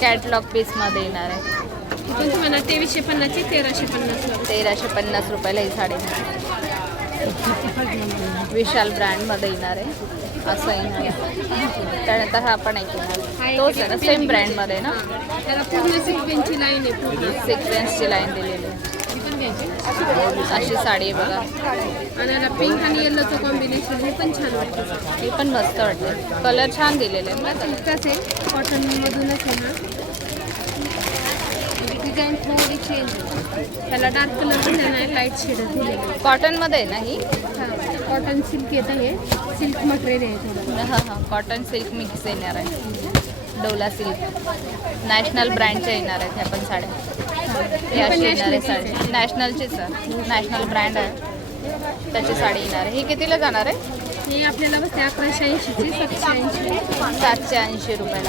Catalogue पीसमध्ये येणार आहे. पण तुम्हाला 2350 ची 1350 1350 रुपयाला ही साडी मिळेल. विशाल ब्रँडमध्ये येणार आहे. असं येणार आहे. त्यानंतर हा पण एक येणार तोच आहे ना, सेम ब्रँडमध्ये ना. त्याला पूर्ण सिक्वेन्सची लाईन आहे पूर्ण. सिक्वेन्सची लाईन दिलेली आहे. अशी साडी आहे बघा. आणि याला पिंक आणि येल्लोचं कॉम्बिनेशन हे पण छान वाटतं. हे पण मस्त वाटते. कलर छान दिलेले आहे. सिल्कच आहे, कॉटनमधूनच आहे ना. डिझाईन थोडी चेंज आहे. त्याला डार्क कलर पण नाही, लाईट शेड दिलेली. कॉटनमध्ये आहे ना ही. कॉटन सिल्क येतं, हे सिल्क मटेरियल आहे थोडं. हां हां, कॉटन सिल्क मिक्स येणार आहे. डोला सिल्क नॅशनल ब्रँडच्या येणार आहेत ह्या पण साड्या. हे अशी येणार आहे साडी. नॅशनलचीच आहे, नॅशनल ब्रँड आहे त्याची साडी येणार आहे. ही कितीला जाणार आहे? हे आपल्याला बसते 1180ची 780. 780 रुपयाला.